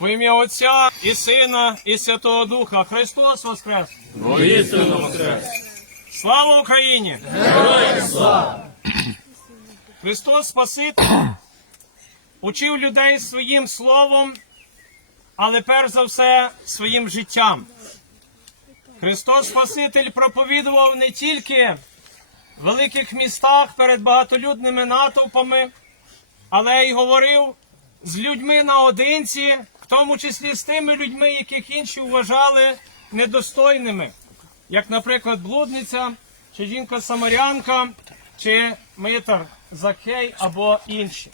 Во ім'я Отця і Сина, і Святого Духа. Христос Воскрес! Воістину воскрес! Слава Україні! Героям слава! Христос Спаситель учив людей своїм словом, але перш за все своїм життям. Христос Спаситель проповідував не тільки в великих містах перед багатолюдними натовпами, але й говорив з людьми наодинці, в тому числі з тими людьми, яких інші вважали недостойними, як, наприклад, блудниця, чи жінка Самарянка, чи митар Закей або інші.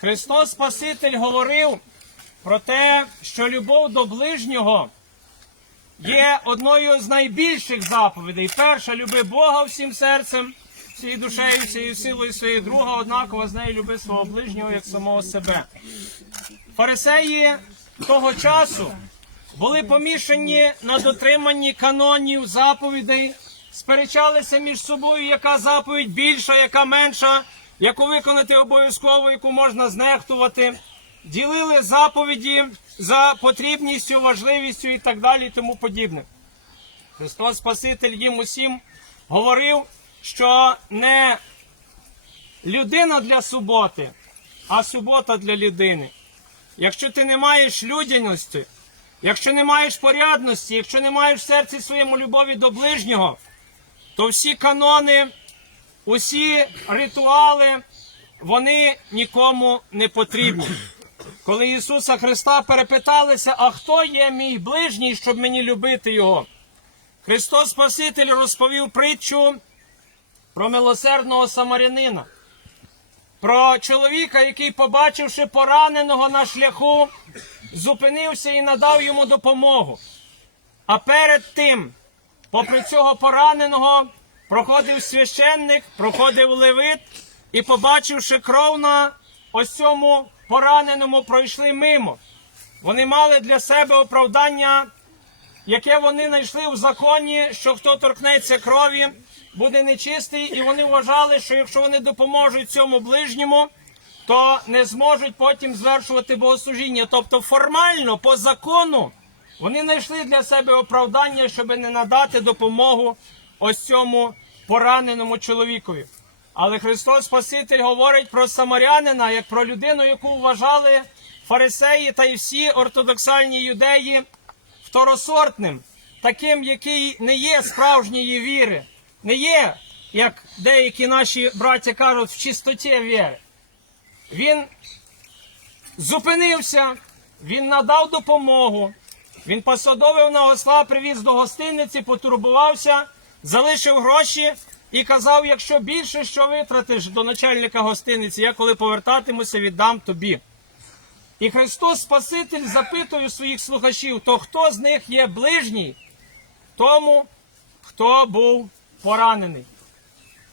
Христос Спаситель говорив про те, що любов до ближнього є одною з найбільших заповідей. Перша люби Бога всім серцем, всією душею, всією силою своєю друга, однаково з нею люби свого ближнього як самого себе. Фарисеї того часу були помішані на дотриманні канонів, заповідей, сперечалися між собою, яка заповідь більша, яка менша, яку виконати обов'язково, яку можна знехтувати. Ділили заповіді за потрібністю, важливістю і так далі, і тому подібне. Христос Спаситель їм усім говорив, що не людина для суботи, а субота для людини. Якщо ти не маєш людяності, якщо не маєш порядності, якщо не маєш в серці своєму любові до ближнього, то всі канони, усі ритуали, вони нікому не потрібні. Коли Ісуса Христа перепиталися, а хто є мій ближній, щоб мені любити Його? Христос Спаситель розповів притчу про милосердного самарянина, про чоловіка, який, побачивши пораненого на шляху, зупинився і надав йому допомогу. А перед тим, попри цього пораненого, проходив священник, проходив левит, і, побачивши кров на ось цьому пораненому, пройшли мимо. Вони мали для себе оправдання, яке вони знайшли в законі, що хто торкнеться крові, буде нечистий, і вони вважали, що якщо вони допоможуть цьому ближньому, то не зможуть потім звершувати богослужіння. Тобто формально, по закону, вони знайшли для себе оправдання, щоб не надати допомогу ось цьому пораненому чоловікові. Але Христос Спаситель говорить про самарянина як про людину, яку вважали фарисеї та й всі ортодоксальні юдеї второсортним, таким, який не є справжньої віри, не є, як деякі наші браття кажуть, в чистоті віри. Він зупинився, він надав допомогу, він посадовив на осла, привіз до гостиниці, потурбувався, залишив гроші і казав: якщо більше що витратиш до начальника гостиниці, я коли повертатимуся, віддам тобі. І Христос Спаситель запитує своїх слухачів, то хто з них є ближній тому, хто був поранений.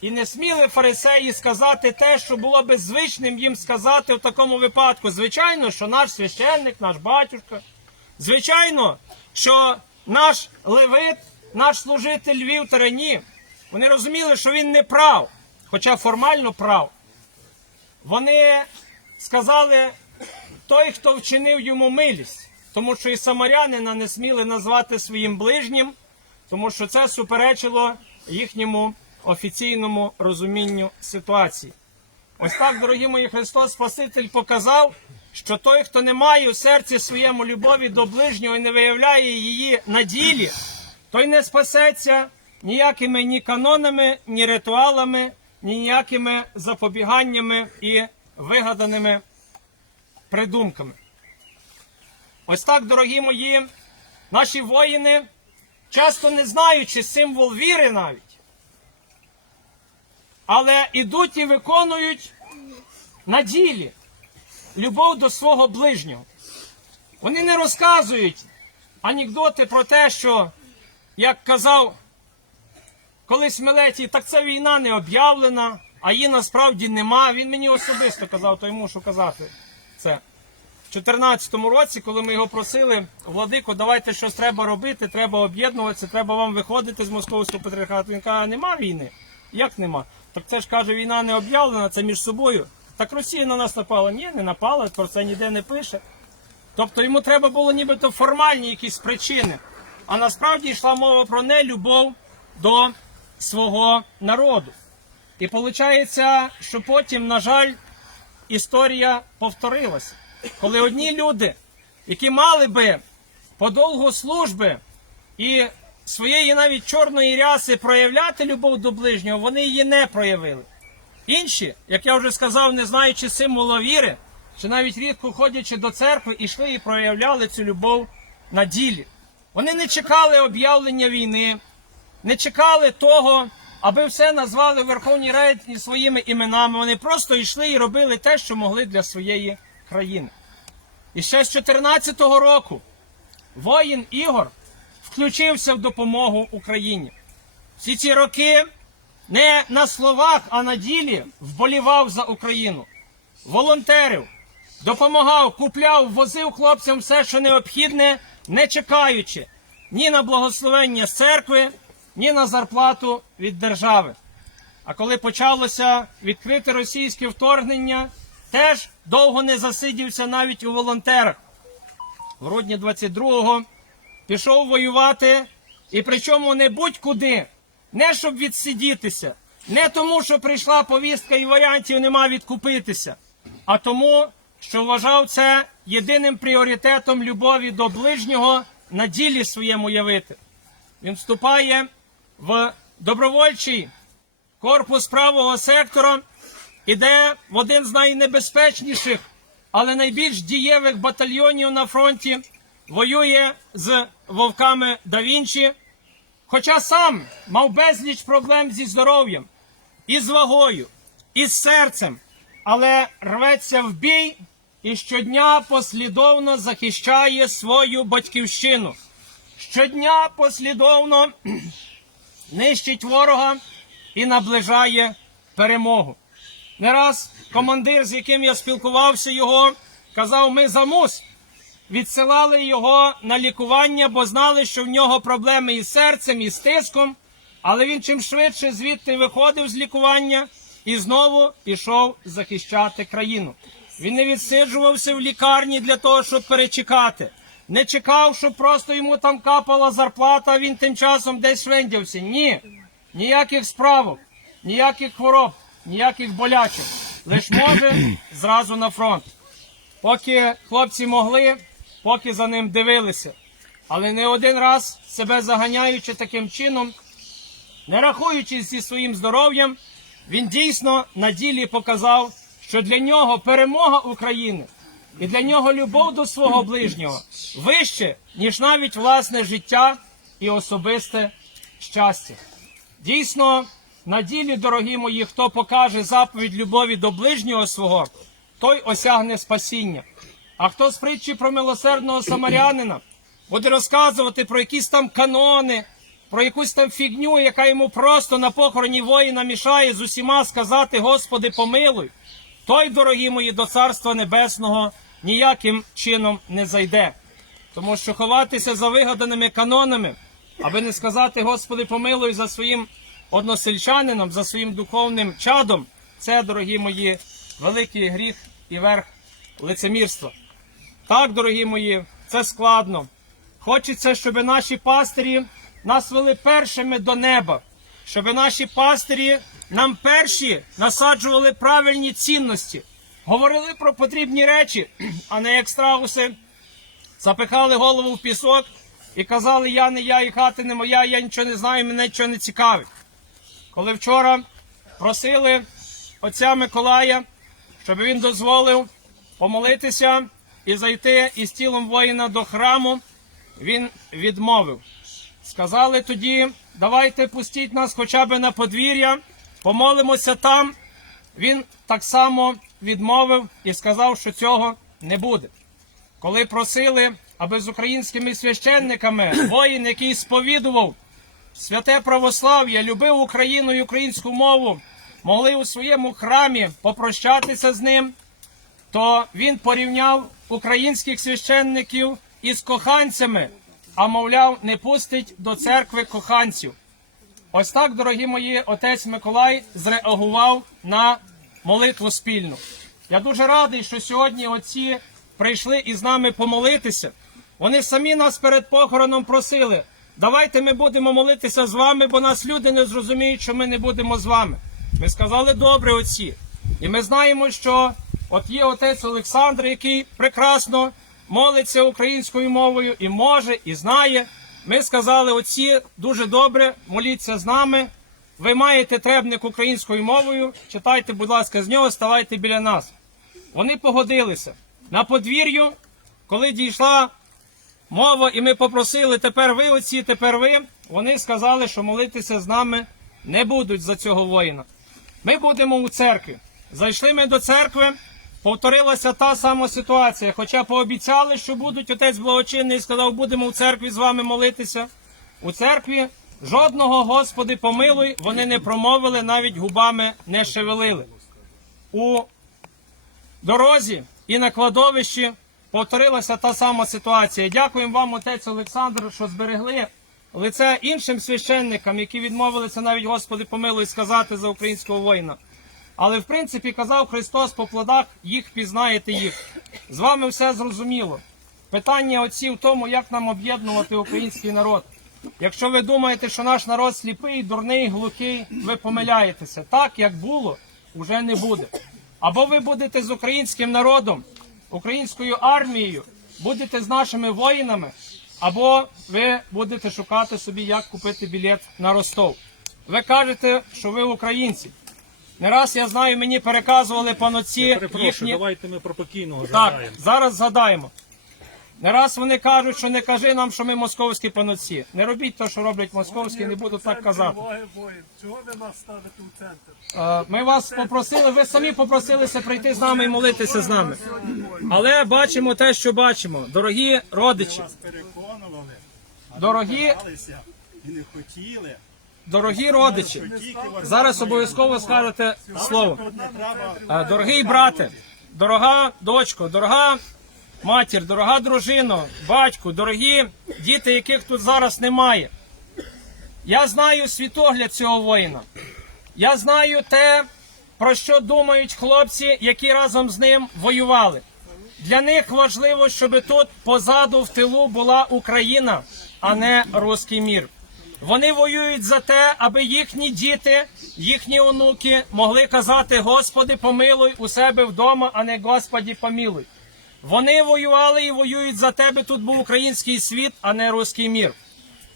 І не сміли фарисеї сказати те, що було би звичним їм сказати в такому випадку. Звичайно, що наш священник, наш батюшка, звичайно, що наш левит, наш служитель вів тарані, вони розуміли, що він не прав, хоча формально прав. Вони сказали, той, хто вчинив йому милість, тому що і самарянина не сміли назвати своїм ближнім, тому що це суперечило їхньому офіційному розумінню ситуації. Ось так, дорогі мої, Христос Спаситель показав, що той, хто не має у серці своєму любові до ближнього і не виявляє її на ділі, той не спасеться ніякими ні канонами, ні ритуалами, ні ніякими запобіганнями і вигаданими придумками. Ось так, дорогі мої, наші воїни, часто не знаючи символ віри навіть, але ідуть і виконують на ділі любов до свого ближнього. Вони не розказують анекдоти про те, що, як казав колись Милетій, так це війна не об'явлена, а її насправді нема. Він мені особисто казав, то й мушу казати це. У 2014 році, коли ми його просили, владико, давайте щось треба робити, треба об'єднуватися, треба вам виходити з московського патріархату. Він каже, нема війни. Як нема? Так це ж каже, війна не об'явлена, це між собою. Так Росія на нас напала. Ні, не напала, про це ніде не пише. Тобто йому треба було нібито формальні якісь причини. А насправді йшла мова про нелюбов до свого народу. І виходить, що потім, на жаль, історія повторилася. Коли одні люди, які мали би по довгу служби і своєї навіть чорної ряси проявляти любов до ближнього, вони її не проявили. Інші, як я вже сказав, не знаючи символа віри, чи навіть рідко ходячи до церкви, ішли і проявляли цю любов на ділі. Вони не чекали об'явлення війни, не чекали того, аби все назвали в Верховній Раді своїми іменами. Вони просто йшли і робили те, що могли для своєї країни. І ще з 14-го року воїн Ігор включився в допомогу Україні. Всі ці роки не на словах, а на ділі вболівав за Україну, волонтерив, допомагав, купляв, возив хлопцям все, що необхідне, не чекаючи ні на благословення з церкви, ні на зарплату від держави. А коли почалося відкрите російське вторгнення, теж довго не засидівся навіть у волонтерах. В грудні 22-го пішов воювати, і причому не будь-куди, не щоб відсидітися, не тому, що прийшла повістка і варіантів нема відкупитися, а тому, що вважав це єдиним пріоритетом любові до ближнього на ділі своєму явити. Він вступає в добровольчий корпус правого сектора, іде в один з найнебезпечніших, але найбільш дієвих батальйонів на фронті, воює з вовками да Вінчі, хоча сам мав безліч проблем зі здоров'ям, і з вагою, і з серцем, але рветься в бій і щодня послідовно захищає свою батьківщину. Щодня послідовно нищить ворога і наближає перемогу. Не раз командир, з яким я спілкувався, його казав: ми за мус. Відсилали його на лікування, бо знали, що в нього проблеми із серцем, і з тиском. Але він чим швидше звідти виходив з лікування і знову пішов захищати країну. Він не відсиджувався в лікарні для того, щоб перечекати. Не чекав, щоб просто йому там капала зарплата, а він тим часом десь швендявся. Ні. Ніяких справок, ніяких хвороб, ніяких болячок. Лиш може зразу на фронт. Поки хлопці могли, поки за ним дивилися. Але не один раз себе заганяючи таким чином, не рахуючись зі своїм здоров'ям, він дійсно на ділі показав, що для нього перемога України і для нього любов до свого ближнього вище, ніж навіть власне життя і особисте щастя. Дійсно, на ділі, дорогі мої, хто покаже заповідь любові до ближнього свого, той осягне спасіння. А хто з притчі про милосердного самарянина буде розказувати про якісь там канони, про якусь там фігню, яка йому просто на похороні воїна мішає з усіма сказати Господи, помилуй, той, дорогі мої, до Царства Небесного ніяким чином не зайде. Тому що ховатися за вигаданими канонами, аби не сказати Господи, помилуй за своїм односельчанином, за своїм духовним чадом, це, дорогі мої, великий гріх і верх лицемірства. Так, дорогі мої, це складно. Хочеться, щоб наші пастирі нас вели першими до неба, щоб наші пастирі нам перші насаджували правильні цінності, говорили про потрібні речі, а не як страуси запихали голову в пісок і казали, я не я і хати не моя, я нічого не знаю, мене нічого не цікавить. Коли вчора просили отця Миколая, щоб він дозволив помолитися і зайти із тілом воїна до храму, він відмовив. Сказали тоді, давайте пустіть нас хоча б на подвір'я, помолимося там. Він так само відмовив і сказав, що цього не буде. Коли просили, аби з українськими священниками воїн, який сповідував святе православ'я, любив Україну і українську мову, могли у своєму храмі попрощатися з ним, то він порівняв українських священників із коханцями, а мовляв, не пустить до церкви коханців. Ось так, дорогі мої, отець Миколай зреагував на молитву спільну. Я дуже радий, що сьогодні оці прийшли із нами помолитися. Вони самі нас перед похороном просили. Давайте ми будемо молитися з вами, бо нас люди не зрозуміють, що ми не будемо з вами. Ми сказали добре, отці. І ми знаємо, що от є отець Олександр, який прекрасно молиться українською мовою і може, і знає. Ми сказали, отці, дуже добре, моліться з нами. Ви маєте требник українською мовою. Читайте, будь ласка, з нього, ставайте біля нас. Вони погодилися. На подвір'ю, коли дійшла мова, і ми попросили тепер ви, отці, тепер ви. Вони сказали, що молитися з нами не будуть за цього воїна. Ми будемо у церкві. Зайшли ми до церкви, повторилася та сама ситуація. Хоча пообіцяли, що будуть отець благочинний сказав, будемо у церкві з вами молитися. У церкві жодного Господи помилуй, вони не промовили, навіть губами не шевелили. У дорозі і на кладовищі повторилася та сама ситуація. Дякуємо вам, отець Олександр, що зберегли лице іншим священникам, які відмовилися навіть Господи помилуй сказати за українського воїна. Але в принципі казав Христос по плодах їх пізнаєте їх. З вами все зрозуміло. Питання отці в тому, як нам об'єднувати український народ. Якщо ви думаєте, що наш народ сліпий, дурний, глухий, ви помиляєтеся. Так, як було, уже не буде. Або ви будете з українським народом, українською армією, будете з нашими воїнами, або ви будете шукати собі, як купити білет на Ростов. Ви кажете, що ви українці. Не раз я знаю, мені переказували панотці Перепрошую, їхні. давайте ми про покійного Так, зараз згадаємо. Не раз вони кажуть, що не кажи нам, що ми московські панотці. Не робіть те, що роблять московські, не буду так казати. Чого ви нас ставите у центр? Е, Ми вас попросили, ви самі попросилися прийти з нами і молитися з нами. Але бачимо те, що бачимо. Дорогі родичі, дорогі, і не хотіли. Дорогі родичі. Зараз обов'язково скажете слово. Е, Дорогий брате, дорога дочко, дорога матір, дорога дружино, батьку, дорогі діти, яких тут зараз немає. Я знаю світогляд цього воїна. Я знаю те, про що думають хлопці, які разом з ним воювали. Для них важливо, щоб тут позаду в тилу була Україна, а не руський мір. Вони воюють за те, аби їхні діти, їхні онуки могли казати: Господи, помилуй у себе вдома, а не Господі помилуй. Вони воювали і воюють за тебе. Тут був український світ, а не руський мір.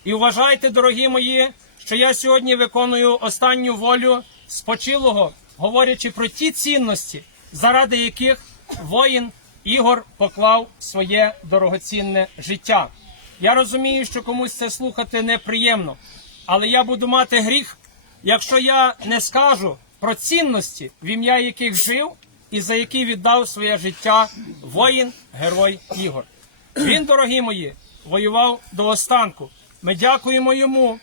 І вважайте, дорогі мої, що я сьогодні виконую останню волю спочилого, говорячи про ті цінності, заради яких воїн Ігор поклав своє дорогоцінне життя. Я розумію, що комусь це слухати неприємно, але я буду мати гріх, якщо я не скажу про цінності, в ім'я яких жив і за які віддав своє життя воїн, герой Ігор. Він, дорогі мої, воював до останку. Ми дякуємо йому.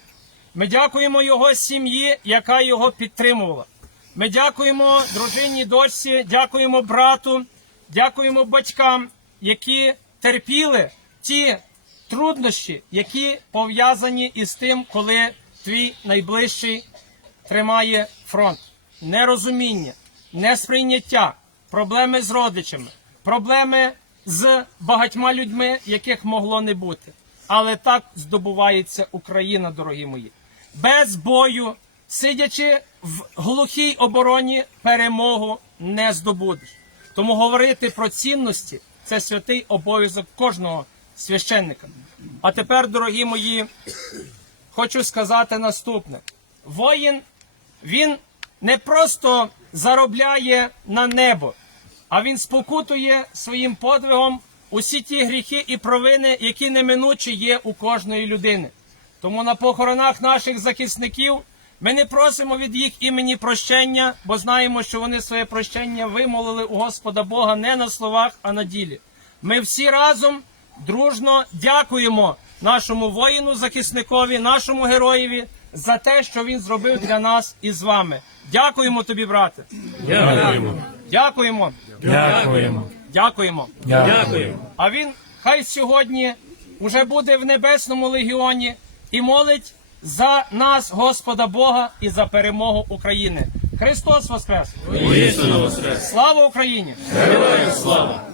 Ми дякуємо його сім'ї, яка його підтримувала. Ми дякуємо дружині, дочці, дякуємо брату, дякуємо батькам, які терпіли ті труднощі, які пов'язані із тим, коли твій найближчий тримає фронт. Нерозуміння, несприйняття, проблеми з родичами, проблеми з багатьма людьми, яких могло не бути. Але так здобувається Україна, дорогі мої. Без бою, сидячи в глухій обороні, перемогу не здобудеш. Тому говорити про цінності це святий обов'язок кожного священника. А тепер, дорогі мої, хочу сказати наступне: воїн він не просто заробляє на небо, а він спокутує своїм подвигом усі ті гріхи і провини, які неминучі є у кожної людини. Тому на похоронах наших захисників ми не просимо від їх імені прощення, бо знаємо, що вони своє прощення вимолили у Господа Бога не на словах, а на ділі. Ми всі разом дружно дякуємо нашому воїну, захисникові, нашому героєві за те, що він зробив для нас і з вами. Дякуємо тобі, брате. Дякуємо. Дякуємо. Дякуємо. Дякуємо. Дякуємо. А він хай сьогодні уже буде в небесному легіоні і молить за нас, Господа Бога, і за перемогу України. Христос Воскрес! Воістину воскрес! Слава Україні! Героям слава!